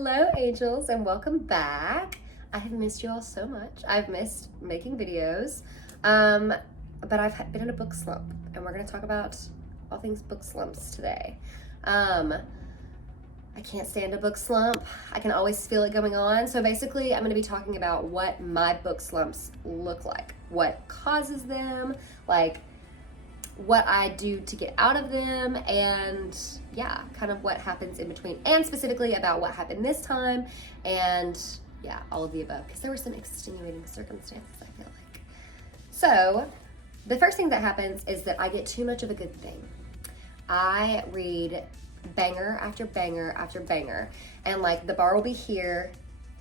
Hello, angels, and welcome back. I have missed you all so much. I've missed making videos, but I've been in a book slump, and we're going to talk about all things book slumps today. I can't stand a book slump. I can always feel it going on. So basically, I'm going to be talking about what my book slumps look like, what causes them, like what I do to get out of them, and yeah, kind of what happens in between, and specifically about what happened this time, and yeah, all of the above, because there were some extenuating circumstances, I feel like. So the first thing that happens is that I get too much of a good thing. I read banger after banger after banger, and like the bar will be here,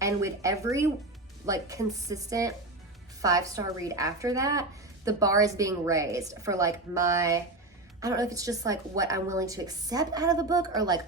and with every like consistent 5-star read after that, the bar is being raised for like I don't know if it's just like what I'm willing to accept out of a book or like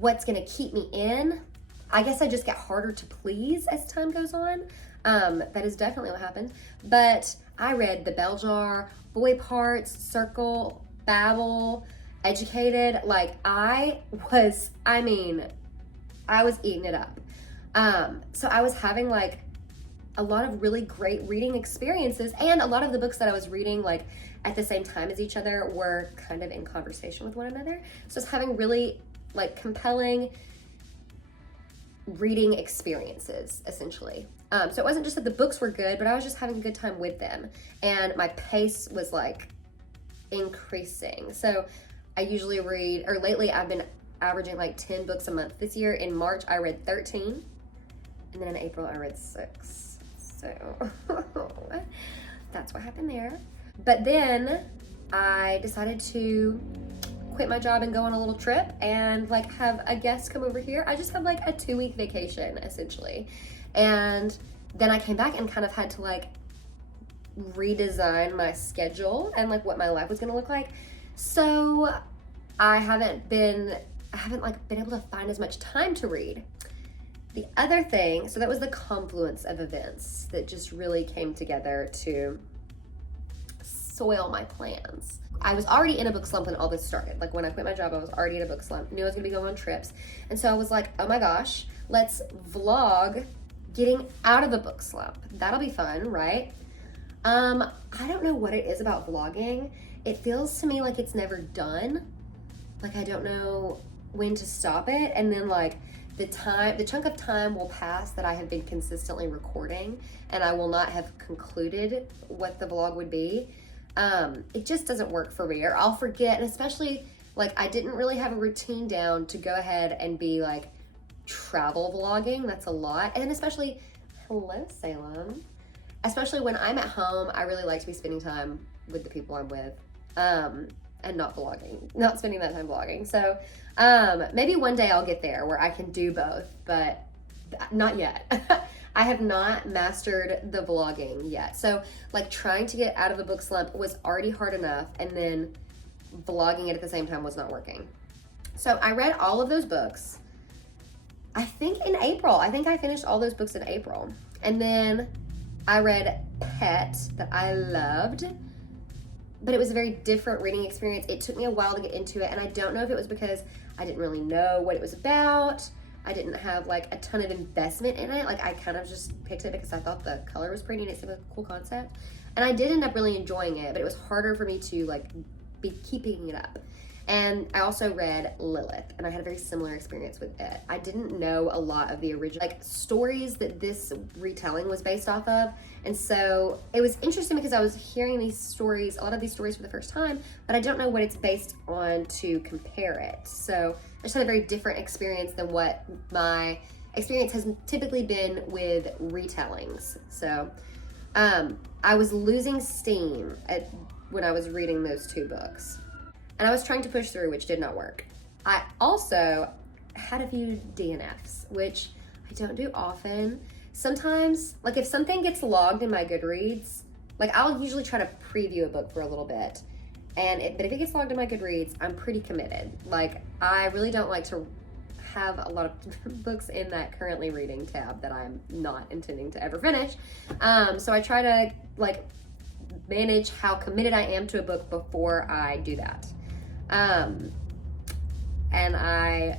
what's gonna keep me in. I guess I just get harder to please as time goes on. That is definitely what happened. But I read The Bell Jar, Boy Parts, Circle, Babel, Educated. Like I was eating it up. So I was having like a lot of really great reading experiences, and a lot of the books that I was reading like at the same time as each other were kind of in conversation with one another. So I was having really like compelling reading experiences essentially. So it wasn't just that the books were good, but I was just having a good time with them, and my pace was like increasing. So I usually read, or lately I've been averaging like 10 books a month. This year in March I read 13, and then in April I read 6. So that's what happened there. But then I decided to quit my job and go on a little trip and like have a guest come over here. I just had like a 2-week vacation essentially. And then I came back and kind of had to like redesign my schedule and like what my life was gonna look like. So I haven't like been able to find as much time to read. The other thing, so that was the confluence of events that just really came together to soil my plans. I was already in a book slump when all this started. Like when I quit my job, I was already in a book slump. Knew I was gonna be going on trips. And so I was like, oh my gosh, let's vlog getting out of a book slump. That'll be fun, right? I don't know what it is about vlogging. It feels to me like it's never done. Like I don't know when to stop it. And then like, the chunk of time will pass that I have been consistently recording, and I will not have concluded what the vlog would be. It just doesn't work for me, or I'll forget, and especially like I didn't really have a routine down to go ahead and be like travel vlogging. That's a lot. And especially, hello Salem, especially when I'm at home, I really like to be spending time with the people I'm with. And not spending that time vlogging. So maybe one day I'll get there where I can do both, but not yet. I have not mastered the vlogging yet. So like trying to get out of a book slump was already hard enough, and then vlogging it at the same time was not working. So I read all of those books, I think in April. I think I finished all those books in April. And then I read Pet, that I loved, but it was a very different reading experience. It took me a while to get into it, and I don't know if it was because I didn't really know what it was about. I didn't have like a ton of investment in it. Like I kind of just picked it because I thought the color was pretty and it seemed like a cool concept. And I did end up really enjoying it, but it was harder for me to like be keeping it up. And I also read Lilith, and I had a very similar experience with it. I didn't know a lot of the original like stories that this retelling was based off of. And so it was interesting because I was hearing these stories, a lot of these stories for the first time, but I don't know what it's based on to compare it. So I just had a very different experience than what my experience has typically been with retellings. So I was losing steam when I was reading those 2 books. And I was trying to push through, which did not work. I also had a few DNFs, which I don't do often. Sometimes, like if something gets logged in my Goodreads, like I'll usually try to preview a book for a little bit. But if it gets logged in my Goodreads, I'm pretty committed. Like I really don't like to have a lot of books in that currently reading tab that I'm not intending to ever finish. So I try to like manage how committed I am to a book before I do that. And I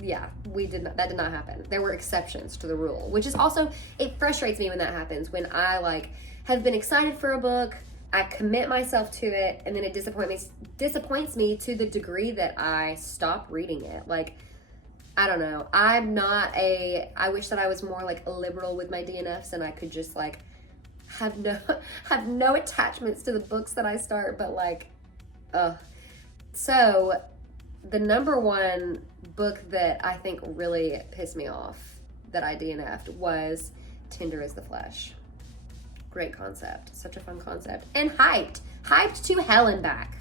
yeah, that did not happen. There were exceptions to the rule, which is also, it frustrates me when that happens, when I like have been excited for a book, I commit myself to it, and then it disappoints me to the degree that I stop reading it. Like, I don't know. I wish that I was more like liberal with my DNFs and I could just like have no attachments to the books that I start, but like, so the number one book that I think really pissed me off that I DNF'd was Tender as the Flesh. Great concept. Such a fun concept. And hyped to hell and back.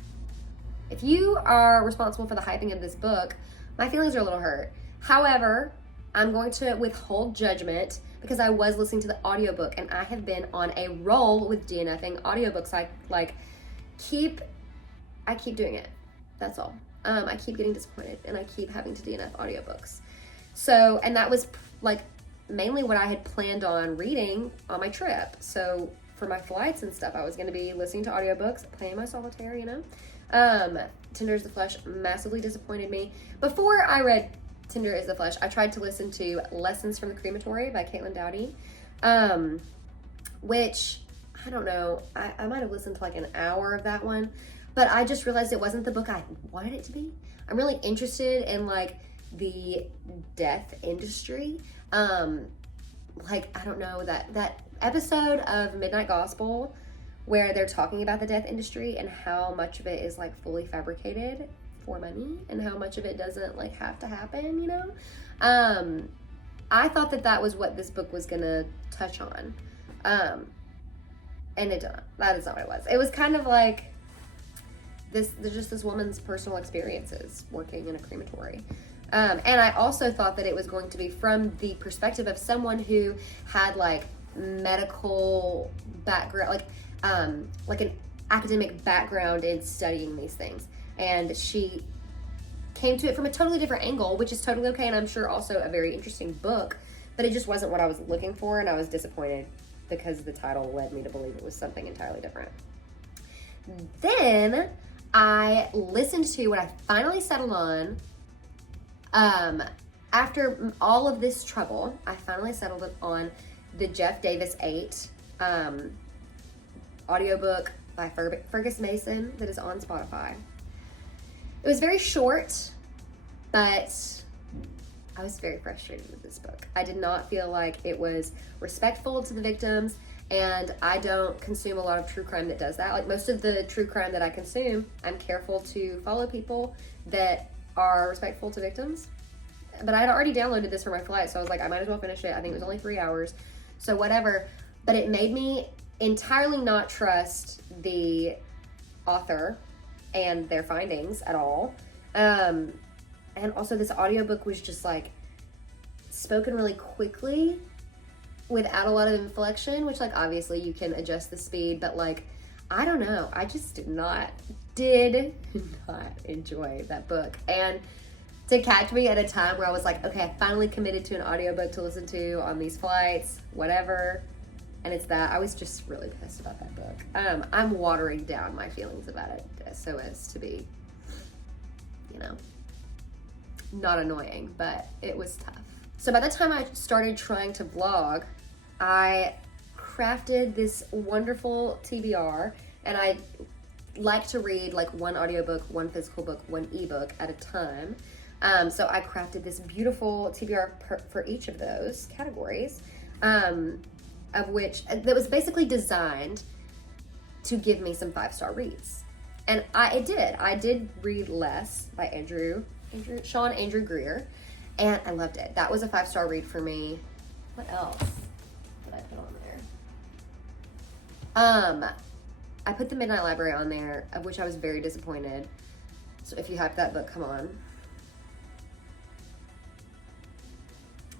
If you are responsible for the hyping of this book, my feelings are a little hurt. However, I'm going to withhold judgment because I was listening to the audiobook and I have been on a roll with DNFing audiobooks. I keep doing it. That's all. I keep getting disappointed and I keep having to DNF audiobooks. So, and that was like mainly what I had planned on reading on my trip. So for my flights and stuff, I was going to be listening to audiobooks, playing my solitaire, you know. Tender as the Flesh massively disappointed me. Before I read Tender as the Flesh, I tried to listen to Lessons from the Crematory by Caitlin Doughty, which, I don't know, I might have listened to like an hour of that one, but I just realized it wasn't the book I wanted it to be. I'm really interested in like the death industry. Like, I don't know, that episode of Midnight Gospel where they're talking about the death industry and how much of it is like fully fabricated for money and how much of it doesn't like have to happen, you know? I thought that was what this book was gonna touch on. And it didn't. That is not what it was. It was kind of like this woman's personal experiences working in a crematory. And I also thought that it was going to be from the perspective of someone who had like medical background, like an academic background in studying these things. And she came to it from a totally different angle, which is totally okay. And I'm sure also a very interesting book, but it just wasn't what I was looking for. And I was disappointed because the title led me to believe it was something entirely different. Then I listened to what I finally settled on. After all of this trouble, I finally settled on the Jeff Davis 8 audiobook by Fergus Mason that is on Spotify. It was very short, but I was very frustrated with this book. I did not feel like it was respectful to the victims, and I don't consume a lot of true crime that does that. Like most of the true crime that I consume, I'm careful to follow people that are respectful to victims. But I had already downloaded this for my flight, so I was like, I might as well finish it. I think it was only 3 hours, so whatever. But it made me entirely not trust the author and their findings at all. And also this audiobook was just like spoken really quickly without a lot of inflection, which like obviously you can adjust the speed, but like, I don't know. I just did not enjoy that book. And to catch me at a time where I was like, okay, I finally committed to an audiobook to listen to on these flights, whatever. And it's that. I was just really pissed about that book. I'm watering down my feelings about it so as to be, you know, not annoying, but it was tough. So by the time I started trying to vlog, I crafted this wonderful TBR, and I like to read like one audiobook, one physical book, one ebook at a time. So I crafted this beautiful TBR for each of those categories, of which that was basically designed to give me some 5-star reads. And I did read Less by Sean Andrew Greer, and I loved it. That was a 5-star read for me. What else did I put on there? I put The Midnight Library on there, of which I was very disappointed. So if you have that book, come on.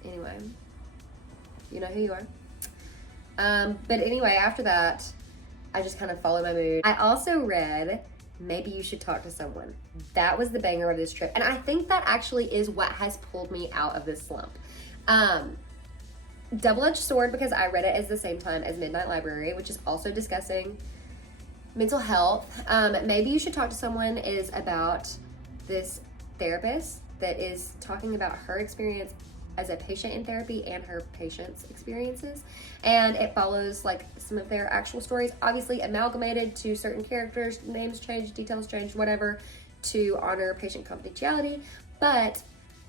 Anyway, you know who you are. But anyway, after that, I just kind of followed my mood. I also read Maybe You Should Talk to Someone. That was the banger of this trip. And I think that actually is what has pulled me out of this slump. Double-edged sword, because I read it at the same time as Midnight Library, which is also discussing mental health. Maybe You Should Talk to Someone is about this therapist that is talking about her experience as a patient in therapy and her patients' experiences. And it follows like some of their actual stories, obviously amalgamated to certain characters, names changed, details changed, whatever, to honor patient confidentiality. But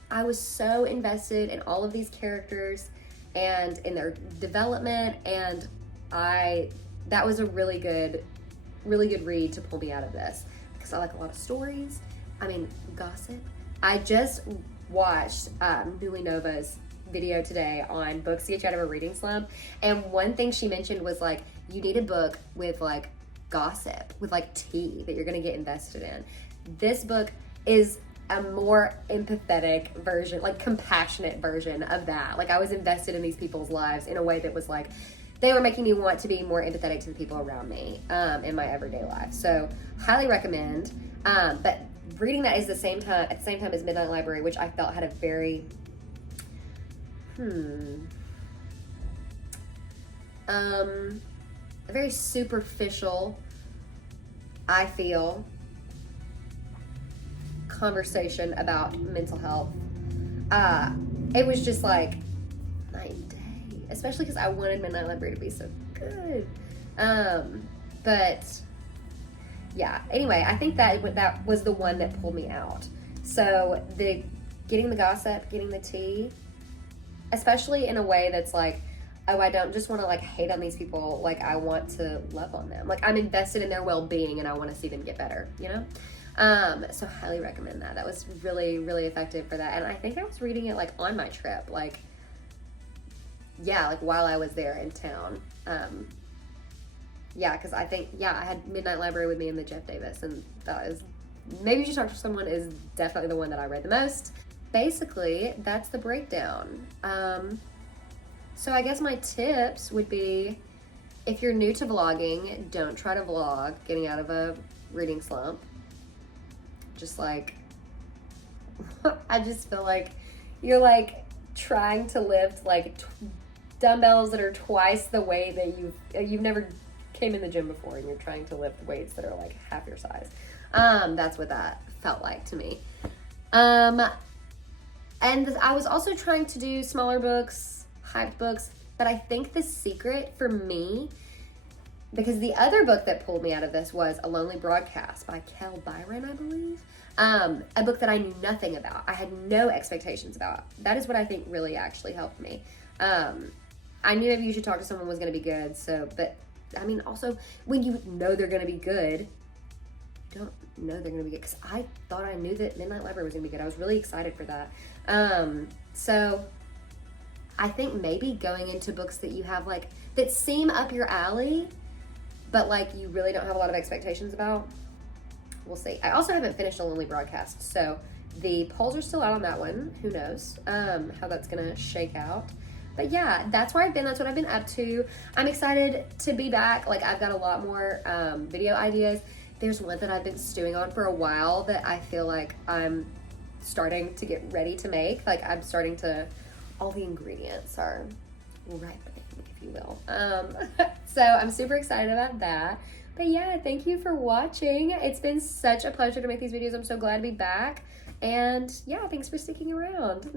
I was so invested in all of these characters and in their development, and that was a really good read to pull me out of this, because I like a lot of stories. I mean, gossip. I just watched Newly Nova's video today on books to get you out of a reading slump, and one thing she mentioned was like, you need a book with like gossip, with like tea that you're gonna get invested in. This book is a more empathetic version, like compassionate version of that. Like, I was invested in these people's lives in a way that was like, they were making me want to be more empathetic to the people around me in my everyday life. So highly recommend. But reading that is at the same time as Midnight Library, which I felt had a very a very superficial, I feel, conversation about mental health. It was just like night and day, especially because I wanted Midnight Library to be so good. But yeah, anyway, I think that was the one that pulled me out. So getting the gossip, getting the tea, especially in a way that's like, oh, I don't just want to like hate on these people, like I want to love on them. Like, I'm invested in their well-being and I want to see them get better, you know? So highly recommend that. That was really, really effective for that. And I think I was reading it like on my trip, like, yeah, like while I was there in town. Yeah, because I think, yeah, I had Midnight Library with me and the Jeff Davis, and that is, Maybe You Should Talk to Someone is definitely the one that I read the most. Basically, that's the breakdown. So I guess my tips would be, if you're new to vlogging, don't try to vlog getting out of a reading slump. Just like, I just feel like you're like trying to lift like dumbbells that are twice the weight that you've never came in the gym before, and you're trying to lift weights that are like half your size. That's what that felt like to me. And I was also trying to do smaller books, hyped books, but I think the secret for me, because the other book that pulled me out of this was A Lonely Broadcast by Kel Byron, I believe. A book that I knew nothing about. I had no expectations about. That is what I think really actually helped me. I knew Maybe You Should Talk to Someone was going to be good, but I mean, also, when you know they're going to be good, you don't know they're going to be good, because I thought I knew that Midnight Library was going to be good. I was really excited for that. So I think maybe going into books that you have like, that seem up your alley, but like you really don't have a lot of expectations about, we'll see. I also haven't finished A Lonely Broadcast, so the polls are still out on that one. Who knows how that's going to shake out. But yeah, that's where I've been. That's what I've been up to. I'm excited to be back. Like, I've got a lot more video ideas. There's one that I've been stewing on for a while that I feel like I'm starting to get ready to make. Like, I'm starting to, all the ingredients are ripening, if you will. So I'm super excited about that. But yeah, thank you for watching. It's been such a pleasure to make these videos. I'm so glad to be back. And yeah, thanks for sticking around.